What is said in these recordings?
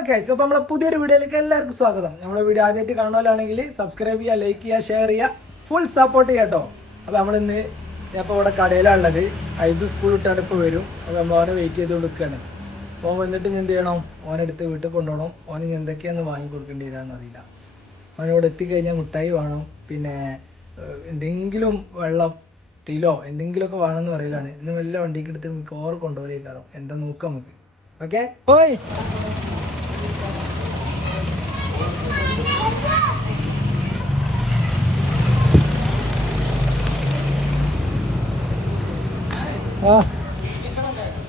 Okay അപ്പോൾ നമ്മളെ പുതിയൊരു വീഡിയോയിലേക്ക് എല്ലാവർക്കും സ്വാഗതം. നമ്മുടെ വീഡിയോ ആദ്യമായിട്ട് കാണുന്നവരാണെങ്കിൽ സബ്സ്ക്രൈബ് ചെയ്യുക ലൈക്ക് ചെയ്യുക ഷെയർ ചെയ്യുക ഫുൾ സപ്പോർട്ട് ചെയ്യുക കേട്ടോ അപ്പൊ നമ്മളിന്ന് ഞാനിപ്പോൾ ഇവിടെ കടയിലാണുള്ളത് ഇത് സ്കൂൾ വിട്ടാണ് ഇപ്പോൾ വരും. അപ്പോൾ നമ്മൾ അവനെ വെയിറ്റ് ചെയ്ത് കൊടുക്കുകയാണ് അപ്പോൾ വന്നിട്ട് എന്ത് ചെയ്യണം? ഓനെടുത്ത് വീട്ടിൽ കൊണ്ടുപോകണം. ഓന് എന്തൊക്കെയാണ് വാങ്ങി കൊടുക്കേണ്ടി വരാമെന്ന് അറിയില്ല. അവനോട് എത്തിക്കഴിഞ്ഞാൽ മിഠായി വേണം. പിന്നെ എന്തെങ്കിലും വെള്ളം ടീലോ എന്തെങ്കിലുമൊക്കെ വേണമെന്ന് പറയലാണ്. ഇന്ന് വല്ല വണ്ടിക്ക് എടുത്ത് നമുക്ക് ഓർ കൊണ്ടുപോകാം എന്താ നോക്കാം നമുക്ക്. ഓക്കെ ഓയ്! ആ.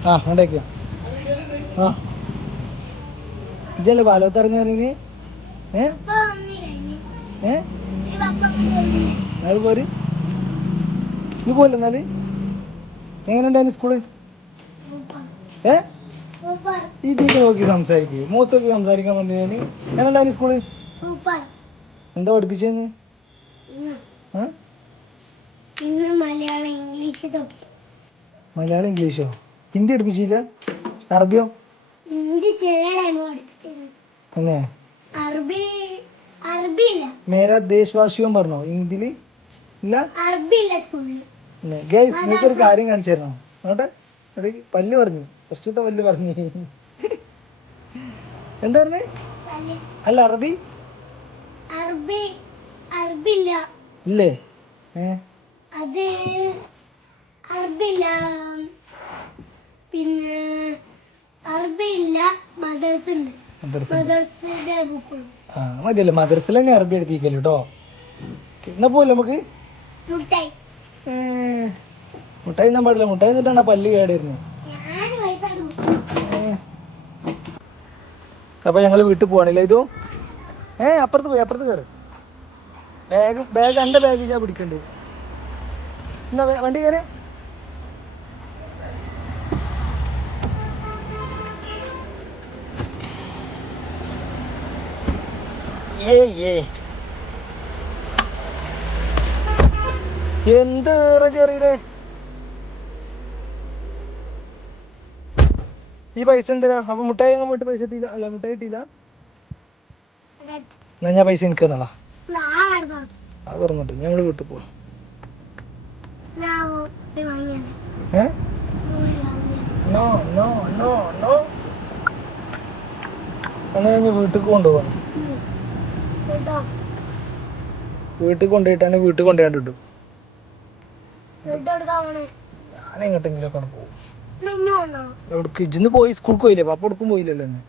ആ കൊണ്ടേക്കോ ആ. ഇതല്ലേ പാലോത്ത് ഇറങ്ങി ഏ? പോര്. നീ പോലെ എന്നാൽ? എങ്ങനെയുണ്ടായിരുന്നു സ്കൂൾ? ഏ? ഇതിക്ക് നോക്കി സംസാരിക്കും. മൂത്ത് നോക്കി സംസാരിക്കാൻ പറഞ്ഞു ഞാൻ എങ്ങനെയുണ്ടായിരുന്നു സ്കൂൾ? എന്താ പഠിപ്പിച്ചെന്ന്? മലയാളം ഇംഗ്ലീഷ് മലയാളം ഇംഗ്ലീഷോ? ഹിന്ദി പഠിപ്പിച്ചില്ല? അറബിയോ? അല്ലേ മേരാ ദേശവാസിയും പറഞ്ഞോ? ഹിന്ദിയിൽ ഇല്ല? ഗൈസ് നിനക്കൊരു കാര്യം കാണിച്ചു തരണോ? നോട്ടെ പല്ല് പറഞ്ഞു. ഫസ്റ്റത്തെ പല്ല് പറഞ്ഞു. എന്താ പറഞ്ഞേ? അല്ല അറബി? അറബി ഇല്ലേ? ഏ? അത് അറബി ഇല്ല പിന്നെ അറബി ഇല്ല മദർസ് ഉണ്ട് ബുക്കുള്ളൂ ആ മതിയല്ലോ. മദ്രസിൽ തന്നെ അറബി പഠിപ്പിക്കല്ലോ കേട്ടോ എന്നാ പോലെ നമുക്ക്? മുട്ടായി. മുട്ടായി തിന്നാൻ പാടില്ല. മുട്ടായി എന്നിട്ടാണ് പല്ല് കേടായിരുന്നു. അപ്പൊ ഞങ്ങൾ വീട്ടിൽ പോവാണില്ല ഇതോ? ഏ അപ്പുറത്ത് പോയി അപ്പുറത്ത് കയറി ബാഗ് ബാഗ് എന്റെ ബാഗ് ഞാൻ പിടിക്കണ്ട്. എന്നാ വണ്ടി കയറി. എന്ത് ചെറിയുടെ ഈ പൈസ എന്തിനാ? അപ്പൊ മുട്ടായി അങ്ങ് പോയിട്ട് പൈസ കിട്ടിയില്ല അല്ല മുട്ടായി കിട്ടിയില്ല ഞാൻ പൈസ എനിക്ക് തന്നാളാ. അത് തുറന്നിട്ട് ഞങ്ങൾ വീട്ടിൽ പോ ഞാൻ പോയി വാങ്ങിയാണ്. ഏ നോ നോ നോ നോ കഴിഞ്ഞ് വീട്ടിൽ കൊണ്ടുപോകണം ഉം. കേട്ടോ വീട്ടിൽ കൊണ്ടുപോയിട്ടാണ് വീട്ടിൽ കൊണ്ടുപോയിട്ട് ഇട്ടു ഞാൻ എങ്ങോട്ടെങ്കിലും ഒക്കെ പോകും. എവിടേക്ക്? ഇജിന്ന് പോയി സ്കൂൾ പോയില്ലേ? പപ്പ എടുക്കും പോയില്ലല്ലോ എന്നെ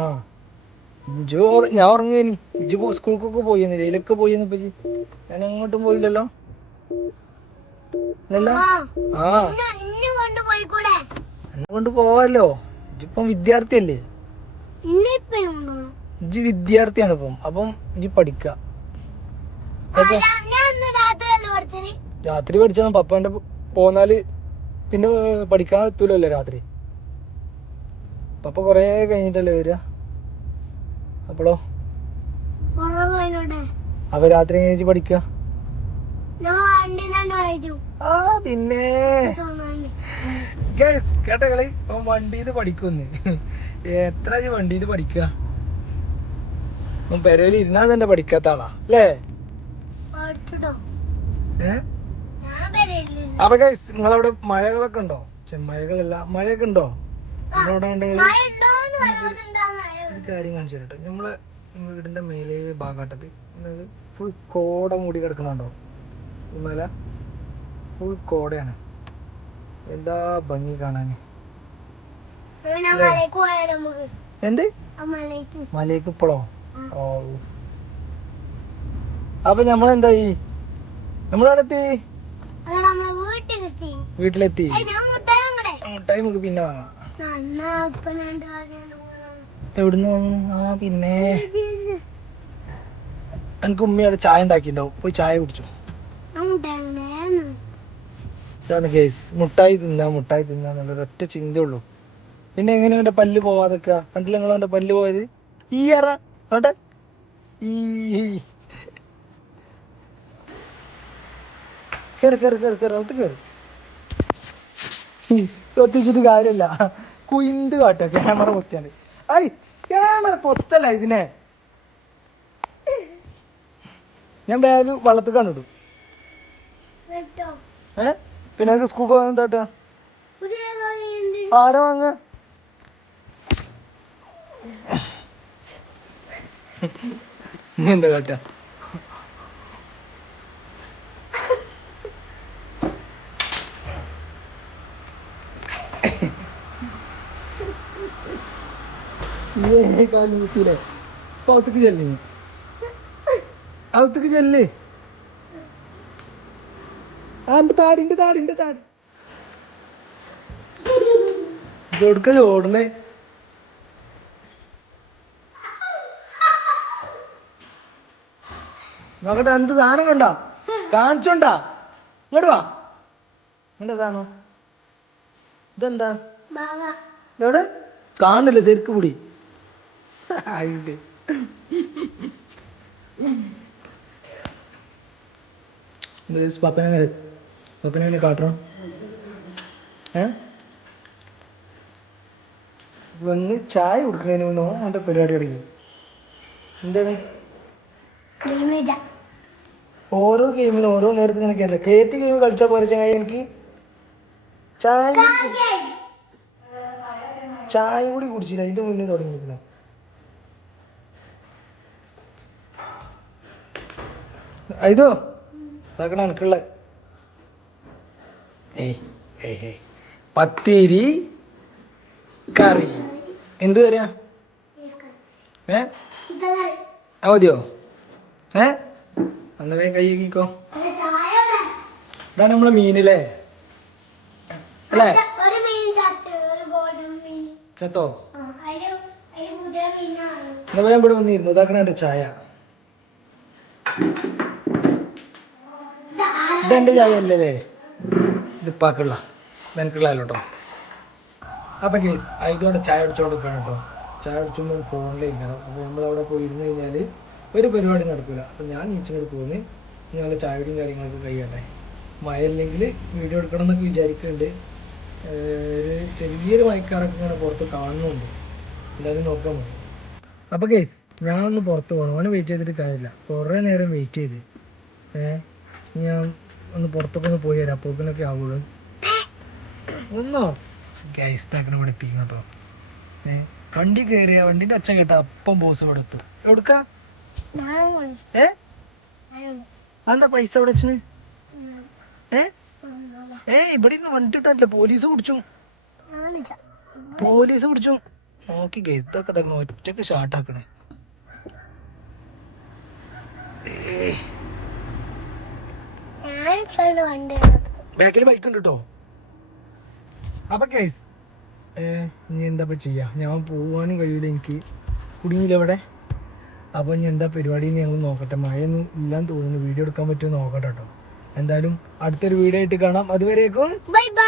ആ ഇജ് ഞാൻ ഉറങ്ങിയനി ഇജ് സ്കൂൾക്കൊക്കെ പോയി ഇതിലൊക്കെ പോയിന്ന് ഇപ്പൊ ഞാൻ എങ്ങോട്ടും പോയില്ലല്ലോ. ആ എന്നെ കൊണ്ട് പോവാല്ലോ. ഇജിപ്പം വിദ്യാർത്ഥിയല്ലേ. ഇന്ന് ഇപ്പൊ കൊണ്ടുപോകണം ഇജ് വിദ്യാർത്ഥിയാണ് ഇപ്പം. അപ്പം ഇജ്ജ് പഠിക്ക. രാത്രി പഠിച്ചാൽ പപ്പന്റെ പോന്നാൽ പിന്നെ പഠിക്കാൻ എത്തൂലല്ലോ രാത്രി. പപ്പ കൊറേ കഴിഞ്ഞിട്ടല്ലേ വരിക അപ്പോളോ? അപ്പൊ രാത്രി എങ്ങനെ പഠിക്കാ? ആ പിന്നെ. ഗൈസ് കേട്ടകളി വണ്ടി ഇത് പഠിക്കുന്ന്. എത്ര വണ്ടി ഇത് പഠിക്കുക ഇപ്പം പെരയിൽ ഇരുന്നാ തന്നെ പഠിക്കാത്ത ആളാ അല്ലേ അപ്പൊ ഗൈസ് നിങ്ങളവിടെ മഴകളൊക്കെ ഉണ്ടോ? മഴകളല്ല. മഴയൊക്കെ ഉണ്ടോ? നിങ്ങളവിടെ ഒരു കാര്യം കാണിച്ചു കേട്ടോ നമ്മളെ വീടിന്റെ മേലെ ഭാഗത്തത് ഫുൾ കോട മൂടി കിടക്കുന്നുണ്ടോ ഈ മല? ഫുൾ കോടയാണ്. എന്താ ഭംഗി കാണാൻ? നമുക്ക്? എന്ത്? മലയ്ക്ക്. ഇപ്പോഴോ ഓ. അപ്പൊ നമ്മളെന്തായി നമ്മളെത്തി നമ്മളെ വീട്ടിലെത്തി. മുട്ടായി നമുക്ക് പിന്നെ വാങ്ങാം. എവിടുന്ന് വാങ്ങും? ആ പിന്നെ. എനിക്ക് ഉമ്മയോട് ചായ ഉണ്ടാക്കിണ്ടാവും പോയി ചായ കുടിച്ചു. ഇതാണ് കേസ് മുട്ടായി തിന്നാ മുട്ടായി തിന്നാ എന്നുള്ള ഒറ്റ ചിന്തയുള്ളൂ. പിന്നെ എങ്ങനെ അവന്റെ പല്ല് പോവാതൊക്കെ? കണ്ടില്ല നിങ്ങൾ അവന്റെ പല്ല് പോയത്? ഈ അറ അവിടെ. ഈ കയറി കയറി കയറി കയറി അകത്ത് കയറി ഈ പൊത്തിച്ചിട്ട് കാര്യമില്ല. കുയിന്ത് കാട്ടോ ക്യാമറ പൊത്തിയാണ് ഐ ക്യാമറ പൊത്തല്ല ഇതിനെ. ഞാൻ ബാഗ് വെള്ളത്തിൽ കണ്ടിടും ഏ? പിന്നെ എനിക്ക് സ്കൂൾ പോകാൻ എന്താട്ടാ? കളിയുണ്ട് ആരാ വാങ്ങ നീ എന്താ കാട്ടാ? കാലൂത്തില്ലേ അകത്തേക്ക് ചെല്ലി അകത്തേക്ക് ചെല്ല്. ആ താടിന്റെ താടി എന്റെ താടി ഇതൊടുക്ക ചോടണേ നോക്കട്ടെ എന്ത് സാധനം കണ്ടോ കാണിച്ചോണ്ടാ ഇങ്ങോട്ട് വാ എന്താ സാധനം ഇതെന്താ എവിടെ കാണില്ല ശരിക്ക് പിടി ആയിണ്ട്. എങ്ങനെ കാട്ടണം. ഏ? വന്ന് ചായ കുടിക്കുന്നതിന് മുന്നോ അവന്റെ പരിപാടി തുടങ്ങി. എന്താണ്? ഓരോ ഗെയിമിനും ഓരോ നേരത്തെ ഇങ്ങനെയൊക്കെയല്ലേ കേത്തി ഗെയിം കളിച്ചാൽ പോലെ ചങ്ങായി എനിക്ക്? ചായ ചായ കൂടി കുടിച്ചില്ല. അതിന്റെ മുന്നേ തുടങ്ങിയിരിക്കണം. ഇതോ? അതൊക്കെ എനിക്കുള്ള ഏയ് ഏയ് ഏയ് പത്തിരി കറി. എന്ത് കറിയാ? ഏ? മതിയോ? ഏ? അന്ന് വേഗം കൈ കീക്കോ ഇതാണ് നമ്മളെ മീനില്ലേ? അല്ലേ? ചത്തോ? എന്നാ വേഗം ഇവിടെ വന്നിരുന്നു. ഇതാക്കണ എന്റെ ചായ. ഇതെന്റെ ചായ അല്ലല്ലേ ഇത് പാക്കുള്ള ഇതെനിക്കുള്ള കേട്ടോ അപ്പൊ കേസ് ഇതോടെ ചായ അടിച്ചോണ്ട് നിൽക്കണം കേട്ടോ ചായ അടിച്ചുമ്പോൾ ഫോണിലിരിക്കണം അപ്പൊ നമ്മളവിടെ പോയി ഇരുന്ന് കഴിഞ്ഞാൽ ഒരു പരിപാടി നടക്കില്ല അപ്പൊ ഞാൻ നീച്ചിങ്ങോട്ട് പോകുന്നു ഞങ്ങൾ ചായയുടെയും കാര്യങ്ങളൊക്കെ കഴിയട്ടെ. മഴ അല്ലെങ്കിൽ വീഡിയോ എടുക്കണം എന്നൊക്കെ വിചാരിക്കുന്നുണ്ട് ഒരു ചെറിയൊരു മയക്കാറൊക്കെ ഇങ്ങനെ പുറത്ത് കാണുന്നുണ്ട്. എല്ലാവരും നോക്കാൻ മതി അപ്പൊ കേസ് ഞാനൊന്ന് പുറത്ത് പോകണം അവന് വെയിറ്റ് ചെയ്തിട്ട് കാര്യമില്ല. കുറേ നേരം വെയിറ്റ് ചെയ്ത്. ഏ ഞാൻ ഒന്ന് പുറത്തൊക്കെ ഒന്ന് പോയി വരാം. അപ്പോക്കിനൊക്കെ ആവുള്ളൂ. ഒന്നോ? ഗൈസ് താക്കണ ഇവിടെ എത്തിക്കും കേട്ടോ ഏ വണ്ടി കയറിയ വണ്ടിന്റെ ഒച്ച കേട്ട അപ്പം ബോസ് ഇവിടെ എത്തും. എവിടുക്ക? ഏ? അതെന്താ പൈസ ഇവിടെ വെച്ചിന്? ഏ? ഏ ഇവിടെ വണ്ടി ഇട്ടില്ല പോലീസ് കുടിച്ചു പോലീസ് കുടിച്ചു നോക്കി ഗൈസ് ഇതൊക്കെ ഒറ്റയ്ക്ക് ഷാർട്ടാക്കണേ ഏ ബാക്കിൽ ബൈക്ക് ഉണ്ട് കേട്ടോ അപ്പൊ കേസ് ഇനി എന്താ ചെയ്യാ? ഞാൻ പോവാനും കഴിയൂല എനിക്ക്. കുടുങ്ങിയില്ല ഇവിടെ? അപ്പൊ ഇനി എന്താ പരിപാടി ഞങ്ങൾ നോക്കട്ടെ. മഴയൊന്നും ഇല്ലാന്ന് തോന്നുന്നു. വീഡിയോ എടുക്കാൻ പറ്റുമോ നോക്കട്ടെ കേട്ടോ എന്തായാലും അടുത്തൊരു വീഡിയോ ആയിട്ട് കാണാം. അതുവരേക്കും ബൈ ബൈ